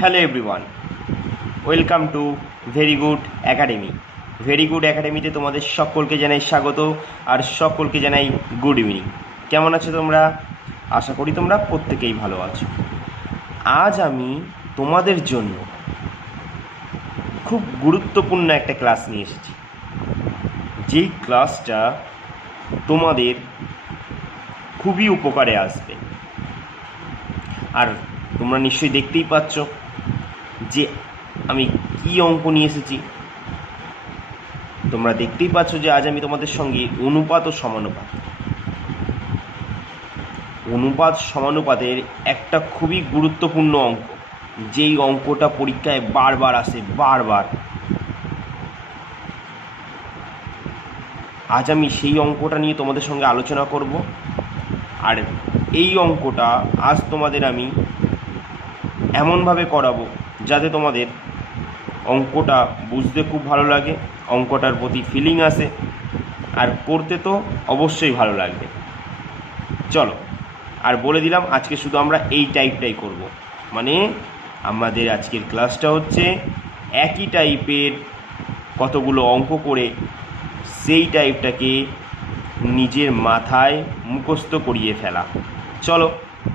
Hello everyone, welcome to very good academy. Very good একাডেমিতে তোমাদের সকলকে জানাই স্বাগত আর সকলকে জানাই গুড ইভিনিং। কেমন আছো তোমরা? আশা করি তোমরা প্রত্যেকেই ভালো আছো। আজ আমি তোমাদের জন্য খুব গুরুত্বপূর্ণ একটা ক্লাস নিয়ে এসেছি, যেই ক্লাসটা তোমাদের খুবই উপকারে আসবে। আর তোমরা নিশ্চয়ই দেখতেই পাচ্ছ যে আমি কি অঙ্ক নিয়ে এসেছি। তোমরা দেখতেই পাচ্ছ যে আজ আমি তোমাদের সঙ্গে অনুপাত ও সমানুপাতের একটা খুবই গুরুত্বপূর্ণ অঙ্ক, যেই অঙ্কটা পরীক্ষায় বারবার আসে। আজ আমি সেই অঙ্কটা নিয়ে তোমাদের সঙ্গে আলোচনা করব। আর এই অঙ্কটা আজ তোমাদের আমি এমনভাবে করাবো যাতে তোমাদের অঙ্কটা বুঝতে খুব ভালো লাগে, অঙ্কটার প্রতি ফিলিং আসে, আর করতে তো অবশ্যই ভালো লাগবে। চলো, আর বলে দিলাম আজকে শুধু আমরা এই টাইপটাই করব। মানে আমাদের আজকের ক্লাসটা হচ্ছে একই টাইপের কতগুলো অঙ্ক করে সেই টাইপটাকে নিজের মাথায় মুখস্থ করিয়ে ফেলা। চলো,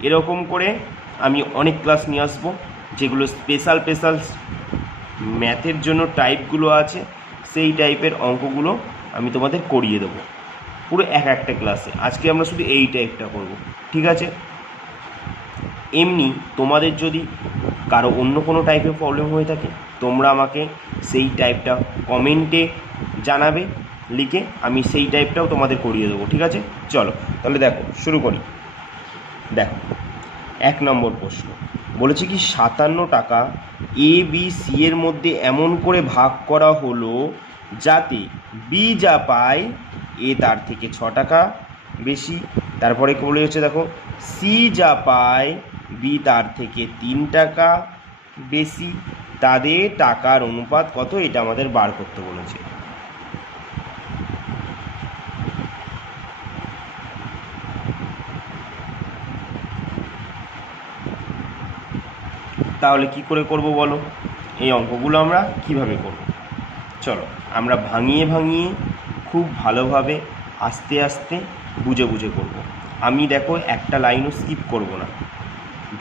এরকম করে আমি অনেক ক্লাস নিয়ে আসবো, যেগুলো স্পেশাল ম্যাথের জন্য টাইপগুলো আছে, সেই টাইপের অঙ্কগুলো আমি তোমাদের করিয়ে দেবো পুরো একটা ক্লাসে। আজকে আমরা শুধু এই টাইপটা করব, ঠিক আছে? এমনি তোমাদের যদি কারো অন্য কোনো টাইপের প্রবলেম হয়ে থাকে, তোমরা আমাকে সেই টাইপটা কমেন্টে জানাবে লিখে, আমি সেই টাইপটাও তোমাদের করিয়ে দেবো, ঠিক আছে? চলো তাহলে দেখো, শুরু করি। দেখো, 1 নম্বর প্রশ্ন বলেছে কি 57 টাকা এ বি সি এর মধ্যে এমন করে ভাগ করা হলো যাতে বি যা পায় এ তার থেকে 6 টাকা বেশি। তারপরে বলে হচ্ছে, দেখো, সি যা পায় বি তার থেকে 3 টাকা বেশি। তাদের টাকার অনুপাত কত, এটা আমাদের বার করতে বলেছে। তাহলে কি করে করব বলো? এই অঙ্কগুলো আমরা কিভাবে করব? চলো আমরা ভাঙিয়ে খুব ভালোভাবে আস্তে আস্তে বুঝে করব। আমি দেখো একটা লাইনও স্কিপ করব না।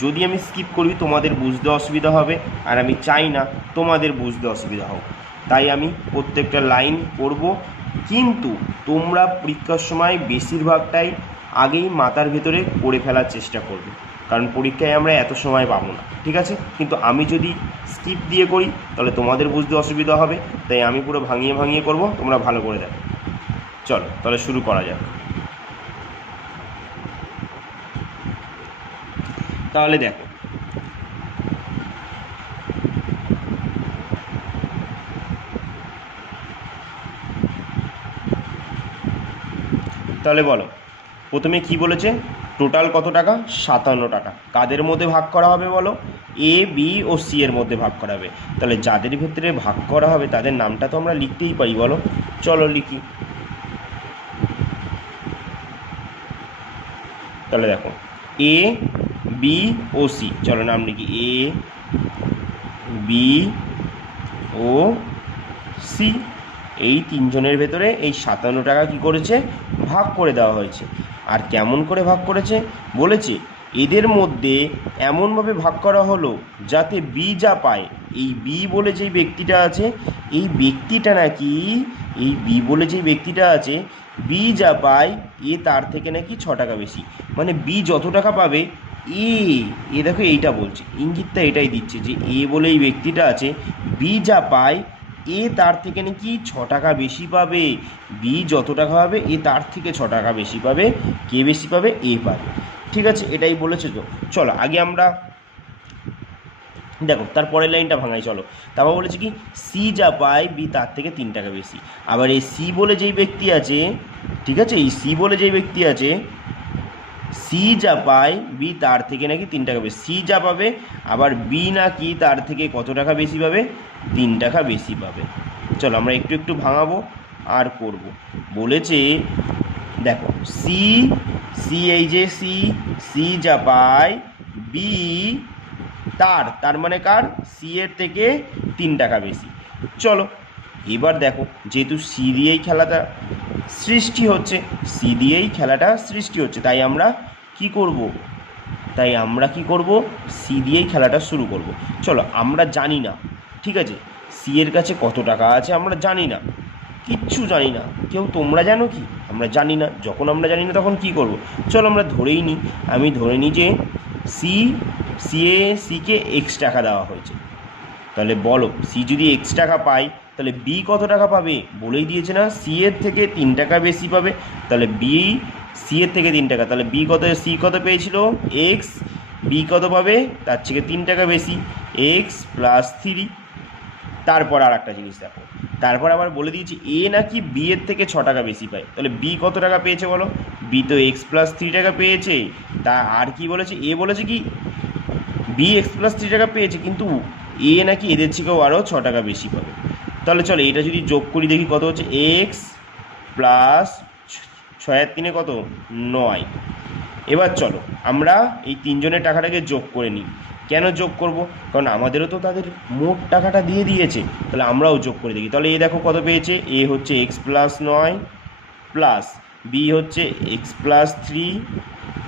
যদি আমি স্কিপ করি তোমাদের বুঝতে অসুবিধা হবে, আর আমি চাই না তোমাদের বুঝতে অসুবিধা হোক, তাই আমি প্রত্যেকটা লাইন পড়ব। কিন্তু তোমরা পরীক্ষার সময় বেশিরভাগটাই আগেই মাথার ভেতরে করে ফেলার চেষ্টা করবে, কারণ পরীক্ষায় আমরা এত সময় পাবো না, ঠিক আছে? কিন্তু আমি যদি স্কিপ দিয়ে করি তাহলে তোমাদের বুঝতে অসুবিধা হবে, তাই আমি পুরো ভাঙিয়ে করব, তোমরা ভালো করে দেখো। চলো তাহলে শুরু করা যাক। তাহলে দেখো, তাহলে বলো প্রথমে কি বলেছে, টোটাল কত টাকা? 57 টাকা। কাদের মধ্যে ভাগ করা হবে বলো? এ বি ও সি এর মধ্যে ভাগ করা হবে। তাহলে যাদের ক্ষেত্রে ভাগ করা হবে তাদের নামটা তো আমরা লিখতেই পারি, বলো? চলো লিখি। তাহলে দেখো, এ বি ও সি, চলো নাম লিখি। এ বি ও সি, এই তিনজনের ভেতরে এই 57 টাকা কী করেছে? ভাগ করে দেওয়া হয়েছে। আর কেমন করে ভাগ করেছে বলেছে, এদের মধ্যে এমনভাবে ভাগ করা হলো যাতে বি যা পায়, এই বি বলে যেই ব্যক্তিটা আছে, এই ব্যক্তিটা নাকি, এই বি বলে যেই ব্যক্তিটা আছে, বি যা পায় এ তার থেকে নাকি 6 টাকা বেশি। মানে বি যত টাকা পাবে, এ দেখো এইটা বলছে, ইঙ্গিতটা এটাই দিচ্ছে যে এ বলে এই ব্যক্তিটা আছে, বি যা পায় এ তার থেকে নাকি 6 টাকা বেশি পাবে। বি যত টাকা পাবে এ তার থেকে 6 টাকা বেশি পাবে। কে বেশি পাবে? এ পাবে, ঠিক আছে? এটাই বলেছে। তো চলো আগে আমরা দেখো তারপরের লাইনটা ভাঙাই। চলো, তারপর বলেছে কি সি যা পায় বি তার থেকে 3 টাকা বেশি। আবার এই সি বলে যেই ব্যক্তি আছে, ঠিক আছে, এই সি বলে যেই ব্যক্তি আছে, সি যা পায় বি তার থেকে নাকি 3 টাকা বেশি। সি যা পাবে, আবার বি নাকি তার থেকে কত টাকা বেশি পাবে? 3 টাকা বেশি পাবে। চলো আমরা একটু ভাঙাবো আর করব। বলেছে দেখো, সি এই যে সি যা পায় বি তার মানে কার, সি এর থেকে 3 টাকা বেশি। চলো এবার দেখো, যেহেতু সি দিয়েই খেলাটা সৃষ্টি হচ্ছে, তাই আমরা কি করব, সি দিয়েই খেলাটা শুরু করব। চলো, আমরা জানি না, ঠিক আছে, সি এর কাছে কত টাকা আছে আমরা জানি না, কিচ্ছু জানি না। কেউ তোমরা জানো কি? আমরা জানি না। যখন আমরা জানি না তখন কি করব? চলো আমরা আমি ধরে নিই যে সিকে এক্স টাকা দেওয়া হয়েছে। তাহলে বলো, সি যদি এক্স টাকা পায় তাহলে বি কত টাকা পাবে? বলেই দিয়েছে না, সি এর থেকে 3 টাকা বেশি পাবে। তাহলে সি এর থেকে 3 টাকা, তাহলে সি কত পেয়েছিল? এক্স। বি কত পাবে? তার থেকে 3 টাকা বেশি, এক্স প্লাস 3। তারপর আর একটা জিনিস দেখো, তারপর আবার বলে দিয়েছি এ নাকি বি এর থেকে 6 টাকা বেশি পায়। তাহলে বি কত টাকা পেয়েছে বলো? বি তো এক্স প্লাস 3 টাকা পেয়েছে। তা আর কি বলেছে? এ বলেছে কি বি এক্স প্লাস 3 টাকা পেয়েছে, কিন্তু এ নাকি এদের থেকেও আরও 6 টাকা বেশি পাবে। তাহলে চলো এটা যদি যোগ করি দেখি কত হচ্ছে, এক্স প্লাস 6 আর 3 কত? 9। এবার চলো আমরা এই তিনজনের টাকাটাকে যোগ করে নিই। কেন যোগ করব? কারণ আমাদেরও তো তাদের মোট টাকাটা দিয়ে দিয়েছে, তাহলে আমরাও যোগ করে দেখি। তাহলে এ দেখো কত পেয়েছে, এ হচ্ছে এক্স প্লাস 9 প্লাস বি হচ্ছে এক্স প্লাস 3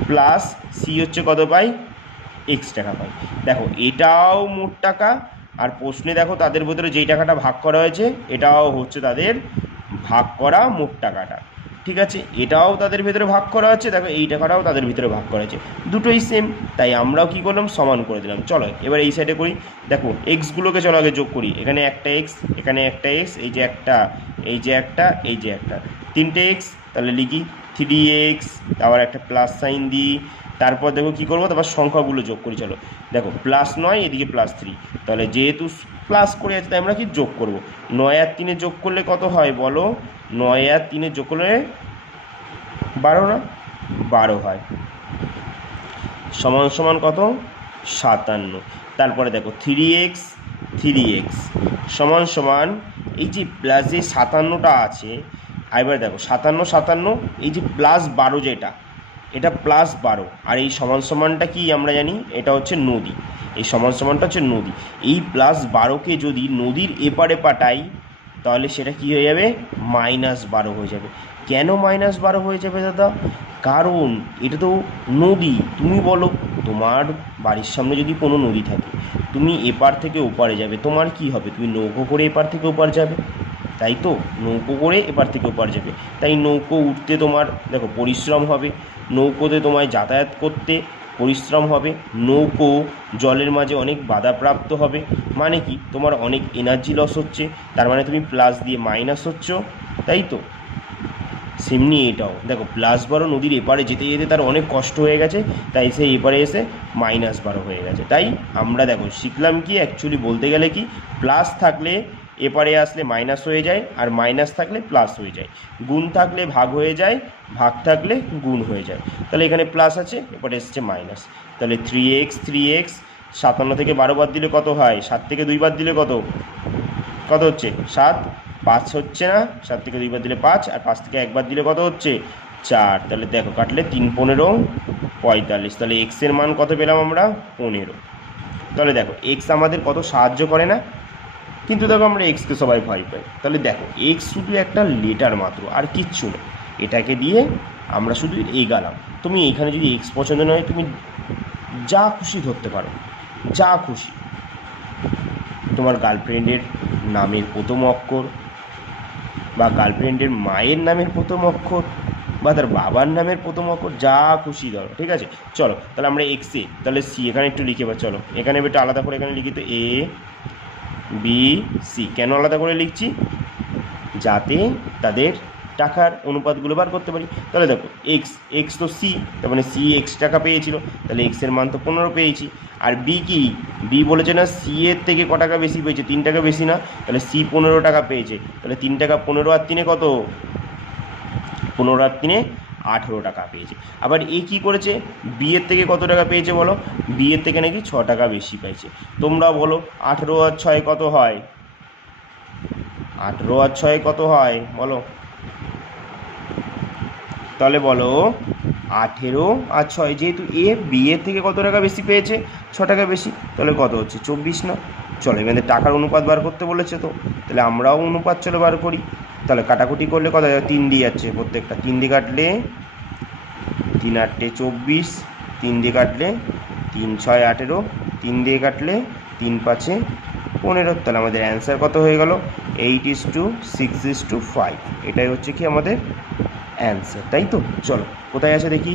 প্লাস সি হচ্ছে কত পাই? এক্স টাকা পাই। দেখো এটাও মোট টাকা, আর প্রশ্নে দেখো তাদের ভিতরে যেই টাকাটা ভাগ করা হয়েছে এটাও হচ্ছে তাদের ভাগ করা মোট টাকাটা, ঠিক আছে। এটাও তাদের ভিতরে ভাগ করা হচ্ছে, দেখো এই টাকাটাও তাদের ভিতরে ভাগ করা হয়েছে, দুটোই সেম। তাই আমরাও কী করলাম? সমান করে দিলাম। চলো এবার এই সাইডে করি। দেখো এক্সগুলোকে চলো আগে যোগ করি। এখানে একটা এক্স, এখানে একটা এক্স, এই যে একটা, এই যে একটা, এই যে একটা, 3টে এক্স। তাহলে লিখি 3x, আবার একটা প্লাস সাইন দিই। তারপর দেখো কী করবো, তারপর সংখ্যাগুলো যোগ করি। চলো দেখো প্লাস 9, এদিকে প্লাস 3, তাহলে যেহেতু প্লাস করে আছে তাই আমরা কি যোগ করব। 9 আর 3 যোগ করলে কত হয় বলো? 9 আর 3 যোগ করলে 12 না? 12 হয়, সমান সমান কত? 57। তারপরে দেখো 3x সমান সমান এই যে প্লাস যে 57টা আছে, এবার দেখো 57, এই যে প্লাস 12 যেটা, এটা প্লাস 12, আর এই সমান সমানটা কি আমরা জানি? এটা হচ্ছে নদী। এই সমান সমানটা হচ্ছে নদী। এই প্লাস 12কে যদি নদীর এপারে পাঠাই তাহলে সেটা কি হয়ে যাবে? -12 হয়ে যাবে। কেন -12 হয়ে যাবে দাদা? কারণ এটা তো নদী। তুমি বলো, তোমার বাড়ির সামনে যদি কোনো নদী থাকে, তুমি এপার থেকে ওপারে যাবে, তোমার কি হবে? তুমি নৌকো করে এপার থেকে ওপার যাবে, তাই তো? নৌকো করে এপার থেকে ওপার যাবে। তাই নৌকো উঠতে তোমার দেখো পরিশ্রম হবে, নৌকোতে তোমায় যাতায়াত করতে পরিশ্রম হবে, নৌকো জলের মাঝে অনেক বাধাপ্রাপ্ত হবে। মানে কি? তোমার অনেক এনার্জি লস হচ্ছে, তার মানে তুমি প্লাস দিয়ে মাইনাস হচ্ছ, তাই তো? সেমনি এটাও দেখো, +12 নদীর এপারে যেতে যেতে তার অনেক কষ্ট হয়ে গেছে, তাই সে এপারে এসে -12 হয়ে গেছে। তাই আমরা দেখো শিখলাম কি, অ্যাকচুয়ালি বলতে গেলে কি, প্লাস থাকলে এপারে আসলে মাইনাস হয়ে যায়, আর মাইনাস থাকলে প্লাস হয়ে যায়, গুণ থাকলে ভাগ হয়ে যায়, ভাগ থাকলে গুণ হয়ে যায়। তাহলে এখানে প্লাস আছে, এপারে এসছে মাইনাস। তাহলে 3x 57 থেকে 12 বাদ দিলে কত হয়? 7 থেকে 2 বাদ দিলে কত হচ্ছে? 7। 5 হচ্ছে না, 7 থেকে 2 বাদ দিলে 5, আর 5 থেকে 1 বাদ দিলে কত হচ্ছে? 4। তাহলে দেখো কাটলে 3 15 45। তাহলে এক্সের মান কত পেলাম আমরা? 15। তাহলে দেখো এক্স আমাদের কত সাহায্য করে না? কিন্তু দেখো আমরা এক্সকে সবাই ভয় পাই। তাহলে দেখো এক্স শুধু একটা লেটার মাত্র, আর কিচ্ছু না। এটাকে দিয়ে আমরা শুধু এগালাম। তুমি এখানে যদি এক্স পছন্দ নয়, তুমি যা খুশি ধরতে পারো, যা খুশি। তোমার গার্লফ্রেন্ডের নামের প্রথম অক্ষর, বা গার্লফ্রেন্ডের মায়ের নামের প্রথম অক্ষর, বা তার বাবার নামের প্রথম অক্ষর, যা খুশি ধরো, ঠিক আছে। চলো তাহলে আমরা এক্সে, তাহলে সি এখানে একটু লিখে, বা চলো এখানে একটু আলাদা করে এখানে লিখি তো এ বি সি। কেন আলাদা করে লিখছি? যাতে তাদের টাকার অনুপাতগুলো বার করতে পারি। তাহলে দেখো এক্স তো সি, তার মানে সি এক্স টাকা পেয়েছিল, তাহলে এক্সের মান তো 15 পেয়েছি। আর বি কি? বি বলেছে না সি এর থেকে ক টাকা বেশি পেয়েছে? 3 টাকা বেশি না? তাহলে সি 15 টাকা পেয়েছে। তাহলে 3 টাকা 15 আর 3 কত? 15 আর 3 18 টাকা পেয়েছে। আবার এ কী করেছে? বি এর থেকে কত টাকা পেয়েছে বলো? বি এর থেকে নাকি 6 টাকা বেশি পেয়েছে। তোমরা বলো 18 আর 6 কত হয়? 18 আর 6 কত হয় বলো? তাহলে বলো 18 আর 6, যেহেতু এ বি এর থেকে কত টাকা বেশি পেয়েছে, 6 টাকা বেশি, তাহলে কত হচ্ছে 24 না। চলো এখানে টাকার অনুপাত বার করতে বলেছে, তো তাহলে আমরাও অনুপাত চলো বার করি। তাহলে কাটাকুটি করলে কত, 3 দিয়ে যাচ্ছে প্রত্যেকটা, 3 দিয়ে কাটলে 3 8 24, 3 দিয়ে কাটলে 3 6 18, 3 দিয়ে কাটলে 3 5 15। তাহলে আমাদের অ্যান্সার কত হয়ে গেল, 8:6:5। এটাই হচ্ছে কি আমাদের অ্যান্সার, তাই তো। চলো কোথায় আছে দেখি,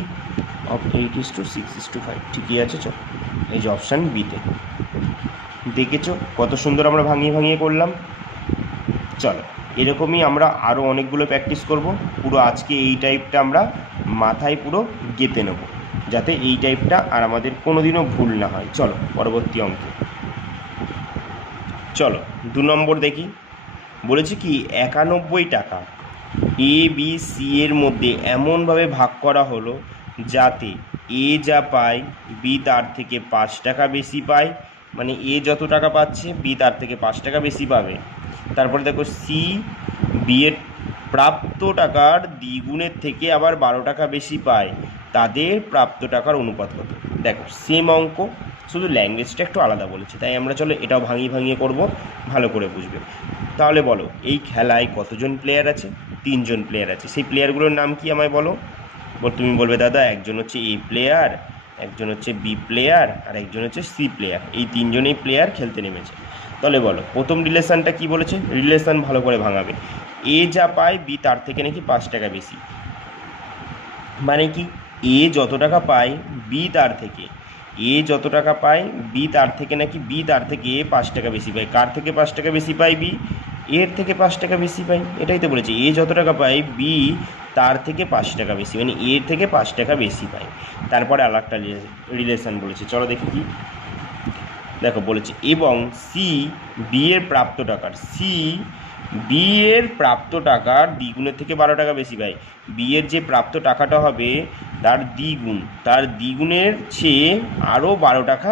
8:6:5, ঠিকই আছে। চলো এই যে অপশান বিতে, দেখেছো কত সুন্দর আমরা ভাঙিয়ে ভাঙিয়ে করলাম। চলো এরকমই আমরা আরও অনেকগুলো প্র্যাকটিস করব। পুরো আজকে এই টাইপটা আমরা মাথায় পুরো গেঁথে নেব, যাতে এই টাইপটা আর আমাদের কোনোদিনও ভুল না হয়। চলো পরবর্তী অঙ্কে চলো। 2 নম্বর দেখি, বলেছে কি 91 টাকা এ বি সি এর মধ্যে এমনভাবে ভাগ করা হলো যাতে এ যা পায় বি তার থেকে 5 টাকা বেশি পায়, মানে এ যত টাকা পাচ্ছে বি তার থেকে 5 টাকা বেশি পাবে। তারপরে দেখো সি বি এর প্রাপ্ত টাকার দ্বিগুণের থেকে আবার 12 টাকা বেশি পায়, তাদের প্রাপ্ত টাকার অনুপাত কত। দেখো সেম অঙ্ক, শুধু ল্যাঙ্গুয়েজটা একটু আলাদা বলেছে, তাই আমরা চলো এটাও ভাঙিয়ে ভাঙিয়ে করব, ভালো করে বুঝবে। তাহলে বলো এই খেলায় কতজন প্লেয়ার আছে, 3 জন প্লেয়ার আছে। সেই প্লেয়ারগুলোর নাম কি আমায় বলো। তুমি বলবে দাদা একজন হচ্ছে এ প্লেয়ার, একজন হচ্ছে বি প্লেয়ার, আর একজন হচ্ছে সি প্লেয়ার, এই 3 জনেই প্লেয়ার খেলতে নেমেছে। তাহলে বলো প্রথম রিলেশানটা কি বলেছে, রিলেশান ভালো করে ভাঙাবে। এ যা পায় বি তার থেকে নাকি 5 টাকা বেশি, মানে কি এ যত টাকা পায় বি তার থেকে, এ যত টাকা পায় বি তার থেকে নাকি বি তার থেকে এ 5 টাকা বেশি পায়। কার থেকে 5 টাকা বেশি পায়, বি, এর থেকে 5 টাকা বেশি পায়। এটাই তো বলেছে, এ যত টাকা পায় বি তার থেকে 5 টাকা বেশি, মানে এর থেকে 5 টাকা বেশি পায়। তারপরে আর একটা রিলেশান বলেছে, চলো দেখি কি। দেখো বলেছে এবং সি বি এর প্রাপ্ত টাকার, সি বি এর প্রাপ্ত টাকার দ্বিগুণের থেকে 12 টাকা বেশি পায়। বি এর যে প্রাপ্ত টাকাটা হবে তার দ্বিগুণ, তার দ্বিগুণের চেয়ে আরও 12 টাকা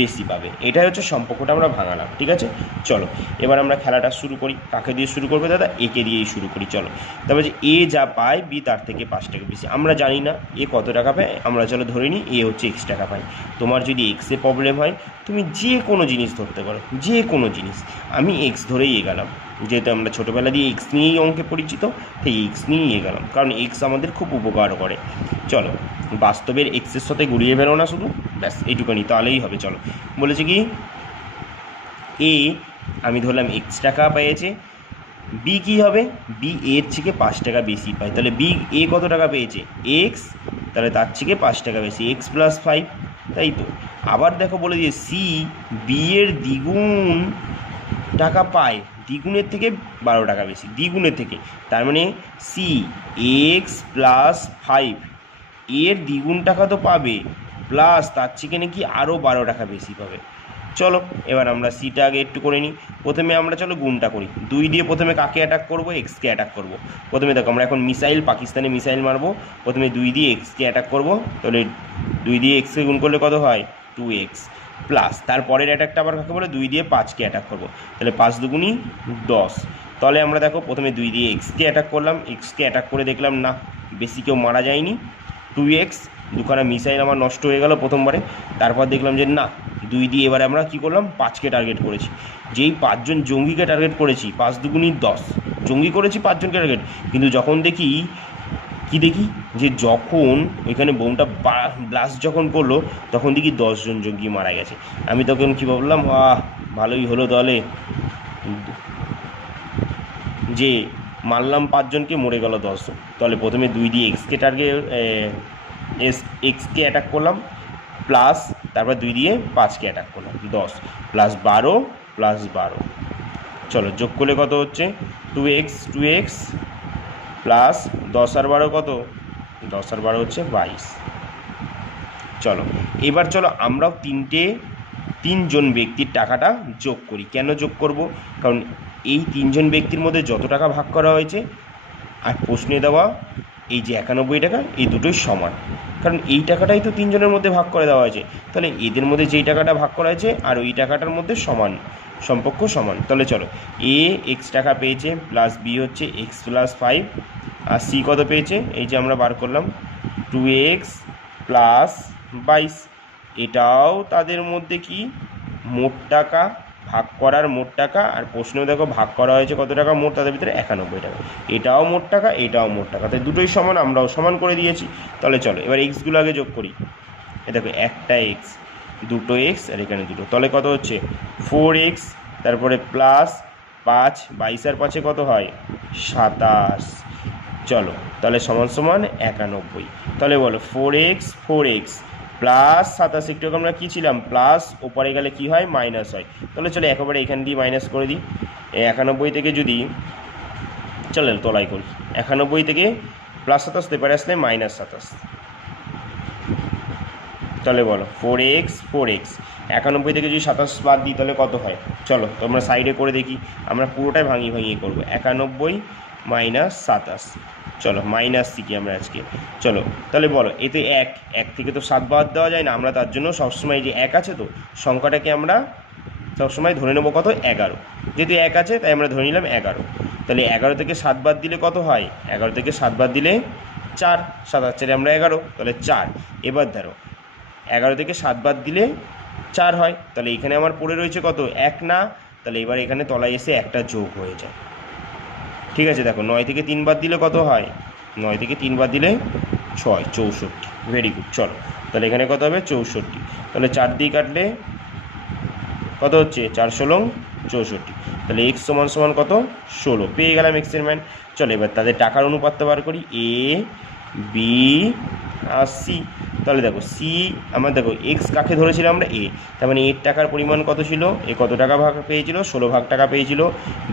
বেশি পাবে। এটাই হচ্ছে সম্পর্কটা আমরা ভাঙালাম, ঠিক আছে। চলো এবার আমরা খেলাটা শুরু করি। কাকে দিয়ে শুরু করবে দাদা, একে দিয়েই শুরু করি। চলো তারপরে যে এ যা পায় বি তার থেকে 5 টাকা বেশি, আমরা জানি না এ কত টাকা পায়, আমরা চলো ধরে নিই এ হচ্ছে x টাকা পায়। তোমার যদি এক্সে প্রবলেম হয় তুমি যে কোনো জিনিস ধরতে পারো, যে কোনো জিনিস। আমি এক্স ধরেই এগালাম, যেহেতু আমরা ছোটোবেলা দিয়ে এক্স নিয়েই অঙ্কে পরিচিত, তাই এক্স নিয়েই এগালাম, কারণ এক্স আমাদের খুব উপকার করে। চলো বাস্তবের এক্সের সাথে গুলিয়ে ফেলো না শুধু, ব্যাস এইটুখানি তাহলেই হবে। চলো বলেছে কি এ আমি ধরলাম x টাকা পেয়েছে, বি কী হবে, বি এর থেকে 5 টাকা বেশি পায়। তাহলে বি এ কত টাকা পেয়েছে এক্স, তাহলে তার থেকে 5 টাকা বেশি, x + 5, তাই তো। আবার দেখো বলে দিয়ে সি বি এর দ্বিগুণ টাকা পায়, দ্বিগুণের থেকে 12 টাকা বেশি, দ্বিগুণের থেকে, তার মানে সি x + 5 এর দ্বিগুণ টাকা তো পাবে, প্লাস তার থেকে নাকি আরও 12 টাকা বেশি পাবে। চলো এবার আমরা সিটা আগে একটু করে নিই। প্রথমে আমরা চলো গুণটা করি, 2 দিয়ে প্রথমে কাকে অ্যাটাক করবো, এক্সকে অ্যাটাক করবো। প্রথমে দেখো আমরা এখন মিসাইল, পাকিস্তানে মিসাইল মারবো, প্রথমে 2 দিয়ে এক্সকে অ্যাটাক করবো। তাহলে 2 দিয়ে এক্সকে গুণ করলে কত হয় 2x, প্লাস তারপরের অ্যাটাকটা আবার কাকে বলে 2 দিয়ে 5কে অ্যাটাক করবো, তাহলে 5 দুগুণই 10। তাহলে আমরা দেখো প্রথমে 2 দিয়ে এক্সকে অ্যাটাক করলাম, এক্সকে অ্যাটাক করে দেখলাম না বেশি কেউ মারা যায়নি, 2x, দুখানা মিসাইল আমার নষ্ট হয়ে গেল প্রথমবারে। তারপর দেখলাম যে না 2 দিয়ে এবারে আমরা কী করলাম 5কে টার্গেট করেছি, যেই 5 জন জঙ্গিকে টার্গেট করেছি, 5 দুগুণই 10 জঙ্গি করেছি, 5 জনকে টার্গেট। কিন্তু যখন দেখি যে যখন ওইখানে বোমটা ব্লাস্ট যখন করলো তখন দেখি 10 জন জঙ্গি মারা গেছে। আমি তখন কী ভাবলাম, ভালোই হলো তাহলে যে মারলাম 5 জনকে, মরে গেল 10 জন। তাহলে প্রথমে 2 দিয়ে এক্সকে এক্সকে অ্যাটাক করলাম, প্লাস তারপর 2 দিয়ে 5কে অ্যাটাক করলাম, 10 + 12 + 12। চলো যোগ করলে কত হচ্ছে 2x প্লাস 10 আর 12 কত, 10 আর 12 হচ্ছে 22। চলো এবার চলো আমরাও 3 জন ব্যক্তির টাকাটা যোগ করি। কেন যোগ করব, কারণ এই 3 জন ব্যক্তির মধ্যে যত টাকা ভাগ করা হয়েছে আর প্রশ্নে দেওয়া এই যে 91 টাকা, এই দুটোই সমান, কারণ এই টাকাটাই তো 3 জনের মধ্যে ভাগ করে দেওয়া হয়েছে। তাহলে এদের মধ্যে যেই টাকাটা ভাগ করা হয়েছে আর ওই টাকাটার মধ্যে সমান, সম্পর্ক সমান। তাহলে চলো এ x টাকা পেয়েছে প্লাস বি হচ্ছে x + 5, আর সি কত পেয়েছে, এই যে আমরা বার করলাম 2x প্লাস 22। এটাও তাদের মধ্যে কি মোট টাকা, ভাগ করার মোট টাকা। আর প্রশ্নেও দেখো ভাগ করা হয়েছে কত টাকা মোট, তাদের ভিতরে 91 টাকা। এটাও মোট টাকা, এটাও মোট টাকা, তাই দুটোই সমান, আমরাও সমান করে দিয়েছি। তাহলে চলো এবার এক্সগুলো আগে যোগ করি। এ দেখো একটা এক্স, দুটো এক্স, আর এখানে দুটো, তাহলে কত হচ্ছে 4x, তারপরে প্লাস 5, 22 আর 5 কত হয় 27। চলো তাহলে সমান সমান 91। তাহলে বলো 4x প্লাস 27, একটু আমরা কী ছিলাম প্লাস, ওপরে গেলে কি হয় মাইনাস হয়। তাহলে চলো একেবারে এখান দিয়ে মাইনাস করে দিই। 91 থেকে যদি চলেন তলাই করি, 91 থেকে প্লাস 27 পেপারে আসলে মাইনাস 27। তাহলে বলো 4x 91 থেকে যদি 27 বাদ দিই তাহলে কত হয়, চলো তোমরা সাইডে করে দেখি, আমরা পুরোটাই ভাঙিয়ে করবো। 91 মাইনাস 27, চলো মাইনাস শিখি আমরা আজকে। চলো তাহলে বলো এতে এক থেকে তো 7 বাদ দেওয়া যায় না, আমরা তার জন্য সবসময় যে 1 আছে তো সংখ্যাটাকে আমরা সবসময় ধরে নেবো কত 11। যেহেতু 1 আছে তাই আমরা ধরে নিলাম 11। তাহলে 11 থেকে 7 বাদ দিলে কত হয়, 11 থেকে 7 বাদ দিলে 4, 7 আর 4 আমরা 11, তাহলে 4। এবার ধরো 11 থেকে 7 বাদ দিলে 4 হয়, তাহলে এখানে আমার পড়ে রয়েছে কত 1 না, তাহলে এবার এখানে তলায় এসে একটা যোগ হয়ে যায়। ঠিক আছে, দেখো 9 থেকে 3 বাদ দিলে কত হয়, 9 থেকে 3 বাদ দিলে 6, 64। Very good. চলো তাহলে এখানে কত হবে 64। তাহলে 4 দিয়ে কাটলে কত হচ্ছে 4 ষোলো 64। তাহলে এক্স সমান সমান কত 16, পেয়ে গেলাম এক্সের ম্যান। চলো এবার তাদের টাকার অনুপাতটা বার করি, এ বি আর সি। তাহলে দেখো সি আমার, দেখো এক্স কাকে ধরেছিলাম আমরা এ, তার মানে এর টাকার পরিমাণ কত ছিল, এ কত টাকা ভাগ পেয়েছিল 16 ভাগ টাকা পেয়েছিল।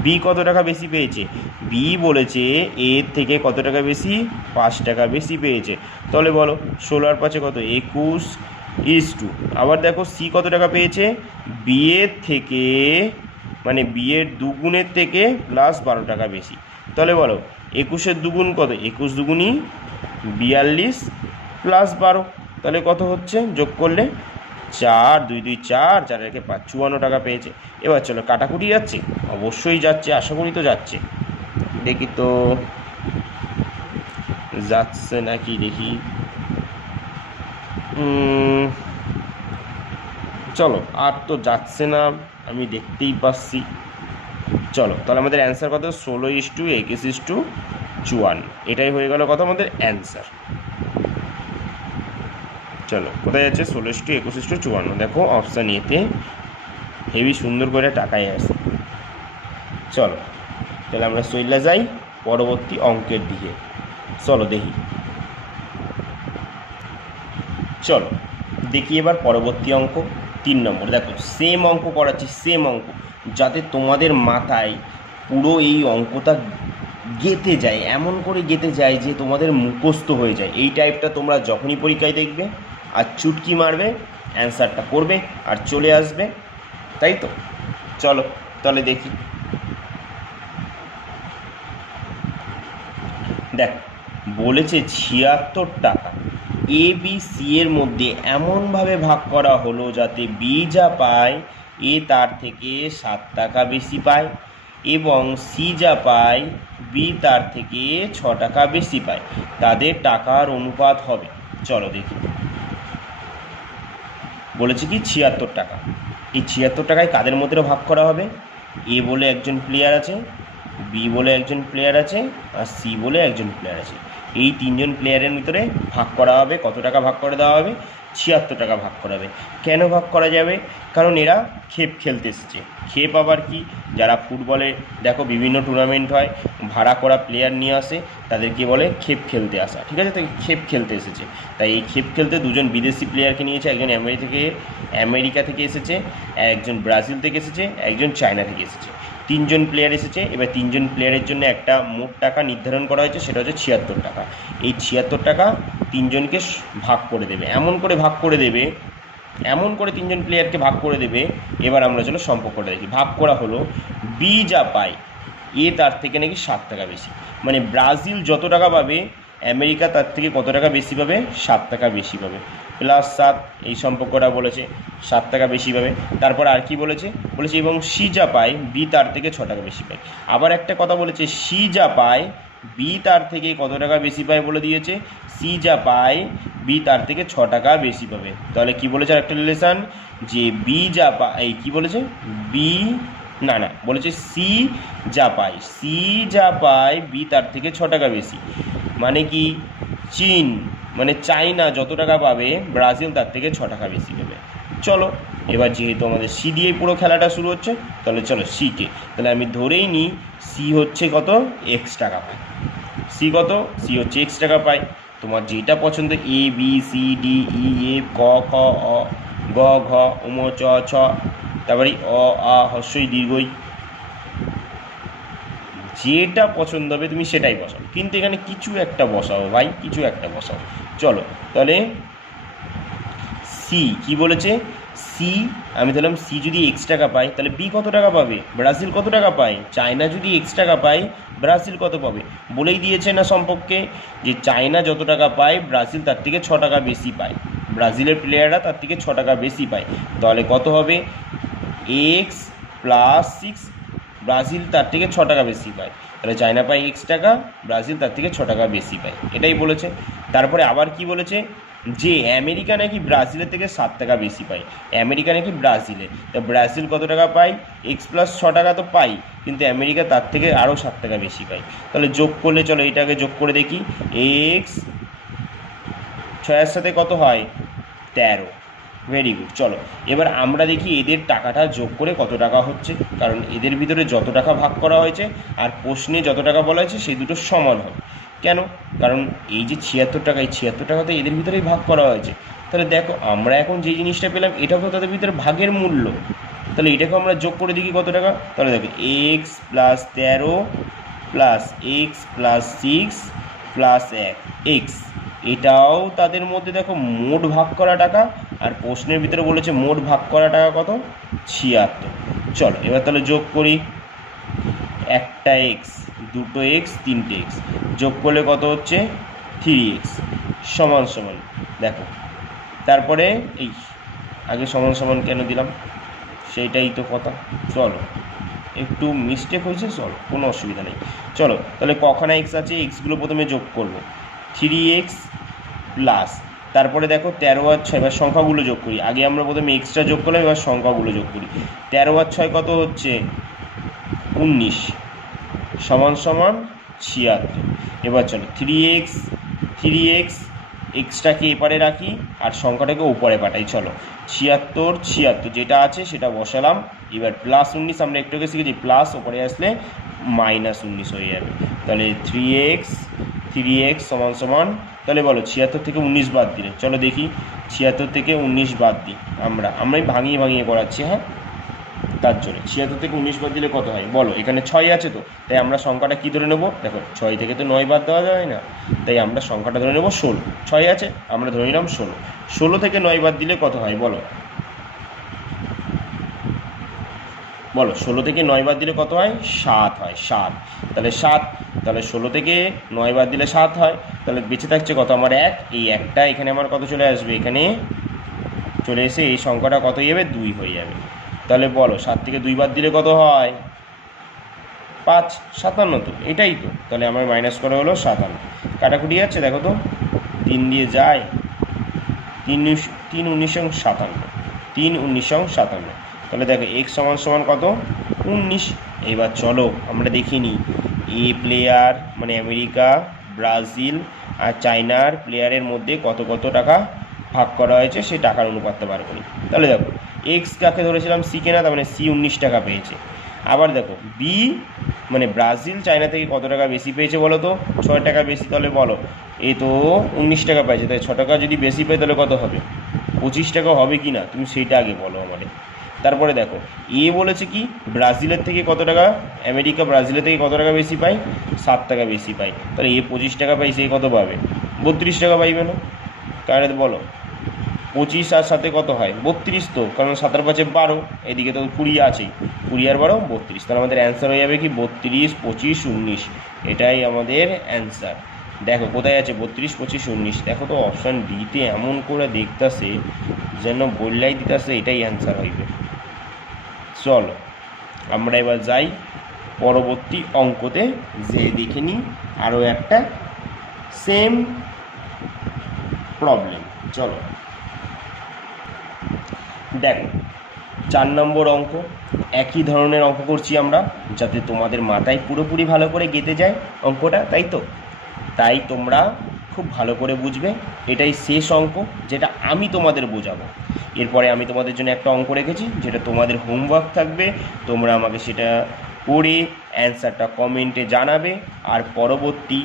বি কত টাকা বেশি পেয়েছে, বি বলেছে এর থেকে কত টাকা বেশি 5 টাকা বেশি পেয়েছে। তাহলে বলো 16 আর 5 কত 21 আবার দেখো সি কত টাকা পেয়েছে, বি এর থেকে মানে বি এর দুগুণের থেকে প্লাস 12 টাকা বেশি। তাহলে বলো 21 দুগুণ কত, 21 দুগুণই 42 প্লাস 12, তাহলে কত হচ্ছে যোগ করলে 4, 2 2 4, 4 একে 5, 54 টাকা পেয়েছে। এবার চলো কাটাকুটি যাচ্ছে, অবশ্যই যাচ্ছে, আশা করি তো যাচ্ছে, দেখি তো যাচ্ছে নাকি দেখি। চলো আর তো যাচ্ছে না, আমি দেখতেই পাচ্ছি। চলো তাহলে আমাদের অ্যান্সার কত 16:21:54, এটাই হয়ে গেল কত আমাদের অ্যান্সার। চলো কোথায় যাচ্ছে 16:21:54, দেখো অপশান এতে হেভি সুন্দর করে টাকায় আসে। চলো তাহলে আমরা চলে যাই পরবর্তী অঙ্কের দিকে। চলো দেখি, চলো দেখি এবার পরবর্তী অঙ্ক 3 নম্বর। দেখো সেম অঙ্ক করাচ্ছি, সেম অঙ্ক, যাতে তোমাদের মাথায় পুরো এই অঙ্কটা গেঁথে যায়, এমন করে গেঁথে যায় যে তোমাদের মুখস্থ হয়ে যায়। এই টাইপটা তোমরা যখনই পরীক্ষায় দেখবে আর চুটকি মারবে, অ্যান্সারটা করবে আর চলে আসবে, তাই তো। চলো তাহলে দেখি। দেখ বলেছে 76 টাকা এ বি সি এর মধ্যে এমনভাবে ভাগ করা হলো যাতে বি যা পায় এ তার থেকে 7 টাকা বেশি পায়, এবং সি যা পায় বি তার থেকে 6 টাকা বেশি পায়, তাদের টাকার অনুপাত হবে। চলো দেখি, বলেছে কি 76 টাকা, এই 76 টাকায় কাদের মধ্যে ভাগ করা হবে, এ বলে একজন প্লেয়ার আছে, বি বলে একজন প্লেয়ার আছে, আর সি বলে একজন প্লেয়ার আছে। এই 3জন প্লেয়ারের ভিতরে ভাগ করা হবে। কত টাকা ভাগ করে দেওয়া হবে, 76 টাকা ভাগ করা হবে। কেন ভাগ করা যাবে, কারণ এরা খেপ খেলতে এসেছে। খেপ আবার কি, যারা ফুটবলে দেখো বিভিন্ন টুর্নামেন্ট হয়, ভাড়া করা প্লেয়ার নিয়ে আসে, তাদেরকে বলে খেপ খেলতে আসা। ঠিক আছে, তাই খেপ খেলতে এসেছে। তাই এই খেপ খেলতে 2জন বিদেশি প্লেয়ারকে নিয়েছে, একজন আমেরিকা থেকে এসেছে, একজন ব্রাজিল থেকে এসেছে, একজন চায়না থেকে এসেছে। 3জন প্লেয়ার এসেছে। এবার 3জন প্লেয়ারের জন্য একটা মোট টাকা নির্ধারণ করা হয়েছে, সেটা হচ্ছে 76 টাকা। এই 76 টাকা 3জনকে ভাগ করে দেবে, এমন করে ভাগ করে দেবে, এমন করে 3জন প্লেয়ারকে ভাগ করে দেবে। এবার আমরা চলো সম্পর্কটা দেখি। ভাগ করা হলো, বি যা পায় এ তার থেকে নাকি 7 টাকা বেশি, মানে ব্রাজিল যত টাকা পাবে আমেরিকা তার থেকে কত টাকা বেশি পাবে, 7 টাকা বেশি পাবে, প্লাস 7, এই সম্পর্কটা বলেছে 7 টাকা বেশি পাবে। তারপর আর কি বলেছে, বলেছে এবং সি যা পায় বি তার থেকে 6 টাকা বেশি পায়। আবার একটা কথা বলেছে, সি যা পায় বি তার থেকে কত টাকা বেশি পায় বলে দিয়েছে, সি যা পায় বি তার থেকে 6 টাকা বেশি পাবে। তাহলে কি বলেছে একটা রিলেশন, যে বি যা পায়, কি বলেছে, বি না না বলেছে সি যা পায় বি তার থেকে 6 টাকা বেশি, মানে কি চীন মানে চায়না যত টাকা পাবে ব্রাজিল তার থেকে 6 টাকা বেশি পাবে। চলো এবার যেহেতু আমাদের সি দিয়েই পুরো খেলাটা শুরু হচ্ছে, তাহলে চলো সিকে, তাহলে আমি ধরেই নিই সি হচ্ছে কত, এক্স টাকা পায়। সি কত, সি হচ্ছে এক্স টাকা পায়। তোমার যেটা পছন্দ, A B C D E F ক খ অ গ ঘ উম চ ছ, তারপরে অ আ হস্যই দীর্ঘই, যেটা পছন্দ হবে তুমি সেটাই বসাও, কিন্তু এখানে কিছু একটা বসাও ভাই, কিছু একটা বসাও। চলো তাহলে সি কি বলেছে, সি আমি ধরলাম সি যদি এক্স টাকা পায়, তাহলে বি কত টাকা পাবে, ব্রাজিল কত টাকা পায়, চায়না যদি এক্স টাকা পায় ব্রাজিল কত পাবে, বলেই দিয়েছে না সম্পর্কে, যে চায়না যত টাকা পায় ব্রাজিল তার থেকে 6 টাকা বেশি পায়, ব্রাজিলের প্লেয়াররা তার থেকে 6 টাকা বেশি পায়। তাহলে কত হবে, এক্স প্লাস 6, ব্রাজিল তার থেকে 6 টাকা বেশি পায়, তাহলে চায়না পায় এক্স টাকা, ব্রাজিল তার থেকে 6 টাকা বেশি পায়, এটাই বলেছে। তারপরে আবার কি বলেছে, যে আমেরিকা নাকি ব্রাজিলের থেকে 7 টাকা বেশি পায়, আমেরিকা নাকি ব্রাজিলে, তা ব্রাজিল কত টাকা পায়, এক্স প্লাস 6 টাকা তো পাই, কিন্তু আমেরিকা তার থেকে আরও 7 টাকা বেশি পায়। তাহলে যোগ করলে চলো এটাকে যোগ করে দেখি, এক্স 6-এর সাথে কত হয়, 13। Very good. চলো এবার আমরা দেখি এদের টাকাটা যোগ করে কত টাকা হচ্ছে, কারণ এদের ভিতরে যত টাকা ভাগ করা হয়েছে আর প্রশ্নে যত টাকা বলা হয়েছে সেই দুটো সমান হবে। কেন, কারণ এই যে 76 টাকা, এই 76 টাকা তো এদের ভিতরেই ভাগ করা হয়েছে। তাহলে দেখো আমরা এখন যে জিনিসটা পেলাম এটাও তো তাদের ভিতরে ভাগের মূল্য, তাহলে এটাকে আমরা যোগ করে দেখি কত টাকা। তাহলে দেখো x plus 13 plus x plus 6 plus 1 x, এটাও তাদের মধ্যে দেখো মোট ভাগ করা টাকা, আর প্রশ্নের ভিতরে বলেছে মোট ভাগ করা টাকা কত, 76। চলো এবার তাহলে যোগ করি, একটা এক্স, দুটো এক্স, তিনটে এক্স, যোগ করলে কত হচ্ছে 3x সমান সমান, দেখো তারপরে এই আগে সমান সমান কেন দিলাম সেইটাই তো কথা। চলো একটু মিস্টেক হয়েছে, চলো কোনো অসুবিধা নেই। চলো তাহলে কখানা এক্স আছে, এক্সগুলো প্রথমে যোগ করবো, 3x প্লাস, তারপরে দেখো 13 আর 6, এবার সংখ্যাগুলো যোগ করি, আগে আমরা প্রথমে এক্সট্রা যোগ করলাম, এবার সংখ্যাগুলো যোগ করি। 13 আর 6 কত হচ্ছে 19 সমান সমান 76। এবার চলো 3x এক্সট্রাকে এপারে রাখি আর সংখ্যাটাকে উপরে পাঠাই। চলো 76 যেটা আছে সেটা বসালাম, এবার প্লাস 19, আমরা একটু আগে শিখেছি প্লাস ওপরে আসলে -19 হয়ে যাবে। তাহলে 3x সমান সমান, তাহলে বলো 76 থেকে 19 বাদ দিলে, চলো দেখি 76 থেকে 19 বাদ দিই, আমরাই ভাঙিয়ে ভাঙিয়ে করাচ্ছি, হ্যাঁ তার জন্য 76 থেকে 19 বাদ দিলে কত হয় বলো, এখানে 6 আছে তো, তাই আমরা সংখ্যাটা কী ধরে নেবো, দেখো 6 থেকে তো 9 বাদ দেওয়া যায় না, তাই আমরা সংখ্যাটা ধরে নেবো 16, 6 আছে আমরা ধরে নিলাম 16, 16 থেকে 9 বাদ দিলে কত হয় বলো, 16 থেকে 9 বাদ দিলে কত হয়, 7 হয়, 7, তাহলে 7, তাহলে 16 থেকে 9 বাদ দিলে 7 হয়, তাহলে বেঁচে থাকছে কত আমার 1, এই একটা এখানে আমার কত চলে আসবে, এখানে চলে এসে এই সংখ্যাটা কত হয়ে যাবে, 2 হয়ে যাবে। তাহলে বলো 7 থেকে 2 বাদ দিলে কত হয়, 5, 57 তো, এটাই তো, তাহলে আমার মাইনাস করা হলো 57, কাটাকুটি যাচ্ছে দেখো তো, 3 দিয়ে যায়, 3 19 57, 3 19 57, তাহলে দেখো এক্স সমান সমান কত 19। এবার চলো আমরা দেখে নিই এ প্লেয়ার মানে আমেরিকা, ব্রাজিল আর চায়নার প্লেয়ারের মধ্যে কত কত টাকা ভাগ করা হয়েছে সেই টাকার অনুপাতটা বার করি। তাহলে দেখো এক্স কাকে ধরেছিলাম, সিকে না, তার মানে সি 19 টাকা পেয়েছে। আবার দেখো বি মানে ব্রাজিল চায়না থেকে কত টাকা বেশি পেয়েছে বলো তো, 6 টাকা বেশি, তাহলে বলো এই তো 19 টাকা পেয়েছে, তাই 6 টাকা যদি বেশি পাই তাহলে কত হবে, 25 টাকা হবে কি না তুমি সেইটা আগে বলো আমাদের। তারপরে দেখো এ বলেছে কি ব্রাজিলের থেকে কত টাকা, আমেরিকা ব্রাজিলের থেকে কত টাকা বেশি পায়, 7 টাকা বেশি পায়, তাহলে এ 25 টাকা পাই, সে কত পাবে 32 টাকা পাইবে না, কারণ বলো 25 আর সাথে কত হয় 32, তো কারণ 7 আর 5 12, এদিকে তো 20 আছেই, 20 আর 12 32, তাহলে আমাদের অ্যান্সার হয়ে যাবে কি 32 25 19, এটাই আমাদের অ্যান্সার। দেখো কোথায় আছে 32 25 19, দেখো তো অপশান ডিতে এমন করে দেখতেছে যেন বললাই দিতেছে এটাই অ্যান্সার হইবে। চলো আমরা এবার যাই পরবর্তী অঙ্কতে যে দেখে নিই আরও একটা সেম প্রবলেম। চলো দেখো 4 নম্বর অঙ্ক, একই ধরনের অঙ্ক করছি আমরা, যাতে তোমাদের মাথায় পুরোপুরি ভালো করে গেঁথে যায় অঙ্কটা, তাই তো? তাই তোমরা খুব ভালো করে বুঝবে। এটাই শেষ অঙ্ক যেটা আমি তোমাদের বোঝাবো। এরপরে আমি তোমাদের জন্য একটা অঙ্ক রেখেছি যেটা তোমাদের হোমওয়ার্ক থাকবে, তোমরা আমাকে সেটা করে অ্যান্সারটা কমেন্টে জানাবে, আর পরবর্তী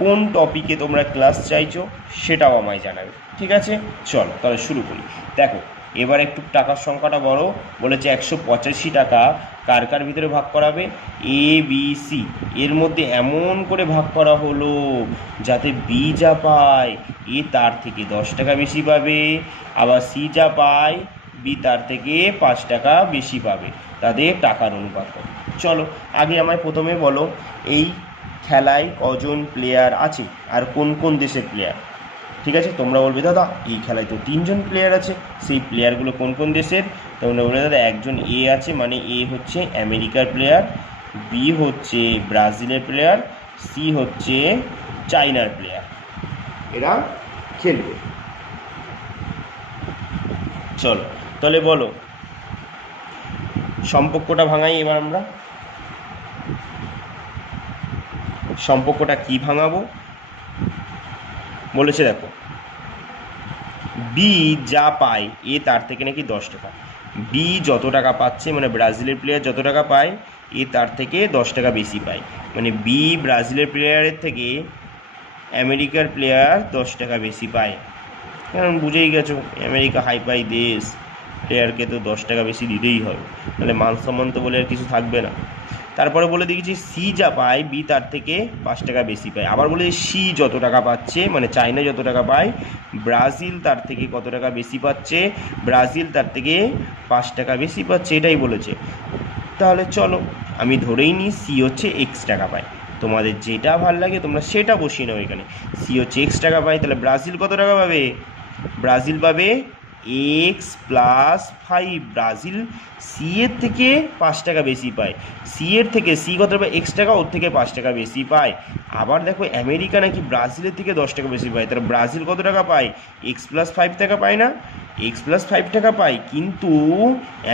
কোন টপিকে তোমরা ক্লাস চাইছো সেটাও আমায় জানাবে, ঠিক আছে? চলো তাহলে শুরু করি। দেখো এবার একটু টাকার সংখ্যাটা বড় বলেছে, 185 টাকা কার কার ভিতরে ভাগ করাবে? এ বি সি, এর মধ্যে এমন করে ভাগ করা হলো যাতে বি যা পায় এ তার থেকে 10 টাকা বেশি পাবে, আবার সি যা পায় বি তার থেকে 5 টাকা বেশি পাবে। তাদের টাকার অনুপাত কত? চলো আগে আমায় প্রথমে বলো, এই খেলায় কজন প্লেয়ার আছে আর কোন কোন দেশের প্লেয়ার? ঠিক আছে, তোমরা বলবে দাদা এই খেলায় তো 3 জন প্লেয়ার আছে, সেই প্লেয়ারগুলো কোন কোন দেশের? তোমরা বলবে দাদা একজন এ আছে, মানে এ হচ্ছে আমেরিকার প্লেয়ার, বি হচ্ছে ব্রাজিলের প্লেয়ার, সি হচ্ছে চায়নার প্লেয়ার, এরা খেলবে। চলো তাহলে বলো সম্পর্কটা ভাঙাই। এবার আমরা সম্পর্কটা কি ভাঙাবো বলেছে, দেখো বি যা পায় এ তার থেকে নাকি 10 টাকা, বি যত টাকা পাচ্ছে মানে ব্রাজিলের প্লেয়ার যত টাকা পায় এ তার থেকে 10 টাকা বেশি পায়, মানে বি ব্রাজিলের প্লেয়ারের থেকে আমেরিকার প্লেয়ার 10 টাকা বেশি পায়। কারণ বুঝেই গেছো আমেরিকা হাইপাই দেশ, প্লেয়ারকে তো 10 টাকা বেশি দিতেই হবে, তাহলে মান সম্মান তো বলে আর কিছু থাকবে না। তারপরে বলে দিয়েছি সি যা পায় বি তার থেকে 5 টাকা বেশি পায়, আবার বলে সি যত টাকা পাচ্ছে মানে চায়না যত টাকা পায় ব্রাজিল তার থেকে কত টাকা বেশি পাচ্ছে, ব্রাজিল তার থেকে 5 টাকা বেশি পাচ্ছে, এটাই বলেছে। তাহলে চলো আমি ধরেই নিই সি হচ্ছে এক্স টাকা পায়, তোমাদের যেটা ভাল লাগে তোমরা সেটা বসিয়ে নাও এখানে। সি হচ্ছে এক্স টাকা পায়, তাহলে ব্রাজিল কত টাকা পাবে? ব্রাজিল পাবে এক্স প্লাস 5, ব্রাজিল সি এর থেকে 5 টাকা বেশি পায়, সি এর থেকে সি কত পায়? এক্স টাকা, ওর থেকে 5 টাকা বেশি পায়। আবার দেখো আমেরিকা নাকি ব্রাজিলের থেকে 10 টাকা বেশি পায়, তাহলে ব্রাজিল কত টাকা পায়? এক্স প্লাস 5 টাকা পায় না? এক্স প্লাস 5 টাকা পায়, কিন্তু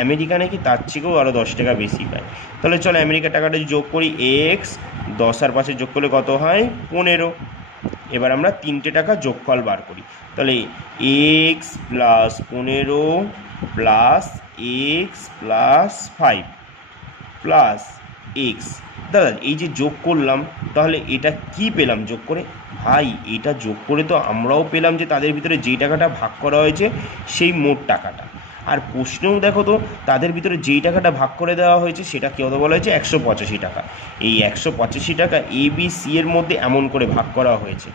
আমেরিকা নাকি তার থেকেও আরও 10 টাকা বেশি পায়। তাহলে চলো আমেরিকার টাকাটা যোগ করি, এক্স 10 আর 5 যোগ করলে কত হয়? 15। এবার আমরা 3টে টাকা যোগফল বার করি, তাহলে x plus 15 plus x plus 5 plus x. দাদা এই যে যোগ করলাম তাহলে এটা কি পেলাম যোগ করে? ভাই এটা যোগ করে তো আমরাও পেলাম যে তাদের ভিতরে যেই টাকাটা ভাগ করা হয়েছে সেই মোট টাকাটা। আর প্রশ্নেও দেখো তো তাদের ভিতরে যেই টাকাটা ভাগ করে দেওয়া হয়েছে সেটা কত বলা হয়েছে? 185 টাকা। এই 185 টাকা এ বি সি এর মধ্যে এমন করে ভাগ করা হয়েছে।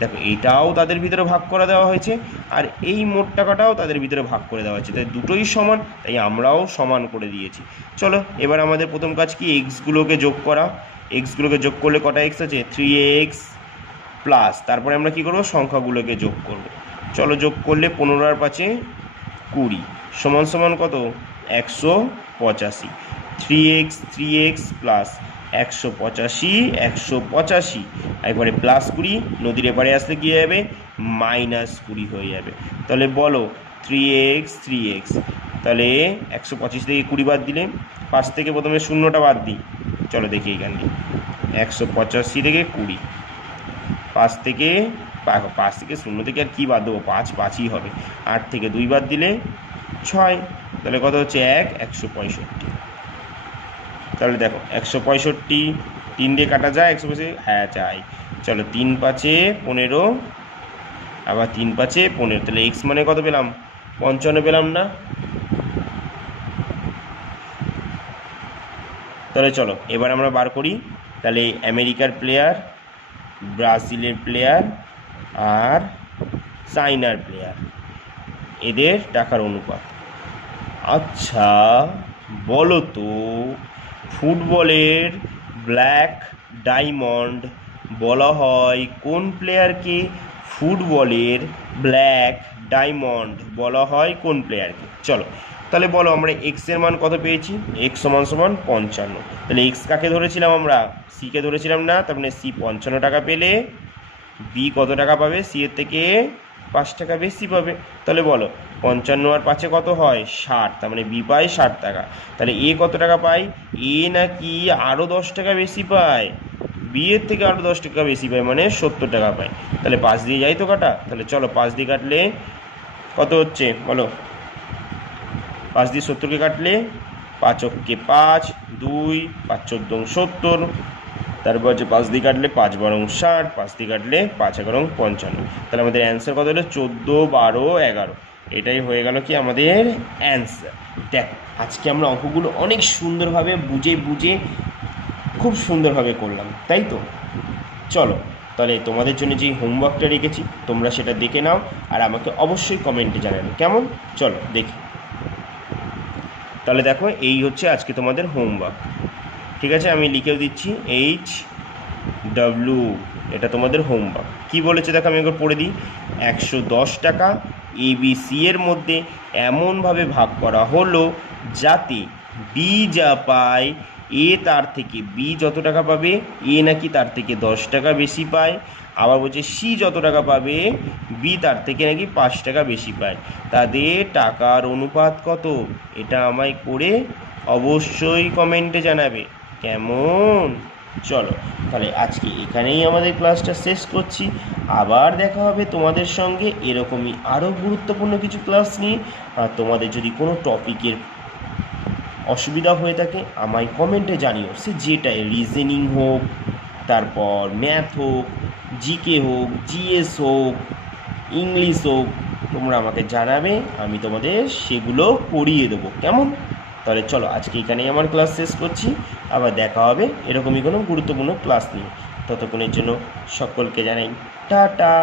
দেখো এটাও তাদের ভিতরে ভাগ করে দেওয়া হয়েছে, আর এই মোট টাকাটাও তাদের ভিতরে ভাগ করে দেওয়া হয়েছে, তাই দুটোই সমান, তাই আমরাও সমান করে দিয়েছি। চলো এবার আমাদের প্রথম কাজ কি? এক্সগুলোকে যোগ করা। এক্সগুলোকে যোগ করলে কটা এক্স আছে? 3x প্লাস, তারপরে আমরা কি করব? সংখ্যাগুলোকে যোগ করব। চলো যোগ করলে 15 আর 5 20 সমান সমান কত? 185। 3x প্লাস 185 একবারে প্লাস 20, নদীর এপারে আসলে কী হয়ে যাবে? -20 হয়ে যাবে। তাহলে বলো 3x, তাহলে 185 থেকে 20 বাদ দিলে 5 থেকে প্রথমে শূন্যটা বাদ দিই। চলো দেখি এইখানে 185 থেকে 20, 5 থেকে 0 থেকে আর কি বাদ দেবো? 5ই হবে। 8 থেকে 2 বাদ দিলে 6, তাহলে কত হচ্ছে? 165। তাহলে দেখো 165 3 দিয়ে কাটা যায়? 165 হ্যাঁ যায়। চলো 3 5 15, আবার 3 5 15, তাহলে এক্স মানে কত পেলাম? 55 পেলাম না? তাহলে চলো এবার আমরা বার করি, তাহলে আমেরিকার প্লেয়ার, ব্রাজিলের প্লেয়ার আর চায়নার প্লেয়ার এদের টাকার অনুপাত। আচ্ছা বলো তো ফুটবলের ব্ল্যাক ডায়মন্ড বলা হয় কোন প্লেয়ারকে? ফুটবলের ব্ল্যাক ডায়মন্ড বলা হয় কোন প্লেয়ারকে? চলো তাহলে বলো, আমরা এক্সের মান কত পেয়েছি? এক্স সমান সমান 55। তাহলে এক্স কাকে ধরেছিলাম আমরা? সিকে ধরেছিলাম না? তার মানে সি 55 টাকা পেলে বি কত টাকা পাবে? সি এর থেকে 5 টাকা বেশি পাবে। তাহলে বলো 55 আর 5-এ কত হয়? 60। তার মানে বি পায় 60 টাকা। তাহলে এ কত টাকা পায়? এ নাকি আরও 10 টাকা বেশি পায়? বি এর থেকে আরও 10 টাকা বেশি পায়, মানে 70 টাকা পায়। তাহলে 5 দিয়ে যাই তো কাটা। তাহলে চলো 5 দিয়ে কাটলে কত হচ্ছে বলো? 5 দিয়ে 70কে কাটলে 5 অক্ষে 5, 2, 5 14 70। তারপর হচ্ছে 5 দিয়ে কাটলে 5 12 60, 5 দিয়ে কাটলে 5 11 55। তাহলে আমাদের অ্যান্সার কত হলো? 14, 12, 11। এটাই হয়ে গেল কি আমাদের অ্যান্সার। দেখো আজকে আমরা অঙ্কগুলো অনেক সুন্দরভাবে বুঝে খুব সুন্দরভাবে করলাম, তাই তো? চলো তাহলে তোমাদের জন্য যে হোমওয়ার্কটা রেখেছি তোমরা সেটা দেখে নাও, আর আমাকে অবশ্যই কমেন্টে জানাবে কেমন। চলো দেখি। তাহলে দেখো এই হচ্ছে আজকে তোমাদের হোমওয়ার্ক, ঠিক আছে? আমি লিখেও দিচ্ছি HW, এটা তোমাদের হোমওয়ার্ক। কি বলেছে দেখো, আমি একবার পড়ে দিই। 110 টাকা ABC এর মধ্যে এমনভাবে ভাগ করা হলো যাতে বি যা পায় এ তার থেকে, বি যত টাকা পাবে এ নাকি তার থেকে 10 টাকা বেশি পায়। আবার বলছে সি যত টাকা পাবে বি তার থেকে নাকি 5 টাকা বেশি পায়। তাদের টাকার অনুপাত কত? এটা আমায় করে অবশ্যই কমেন্টে জানাবে কেমন। চলো তাহলে আজকে এখানেই আমাদের ক্লাসটা শেষ করছি। আবার দেখা হবে তোমাদের সঙ্গে এরকমই আরও গুরুত্বপূর্ণ কিছু ক্লাস নিয়ে। আর তোমাদের যদি কোনো টপিকের অসুবিধা হয়ে থাকে আমায় কমেন্টে জানিও, সে যেটাই, রিজনিং হোক, তারপর ম্যাথ হোক, জিকে হোক, জিএস হোক, ইংলিশ হোক, তোমরা আমাকে জানাবে, আমি তোমাদের সেগুলো করিয়ে দেবো কেমন। তাহলে চলো আজকে এখানেই আমার ক্লাস শেষ করছি। আবার দেখা হবে এরকমই কোনো গুরুত্বপূর্ণ ক্লাস নিয়ে। ততক্ষণের জন্য সকলকে জানাই টাটা।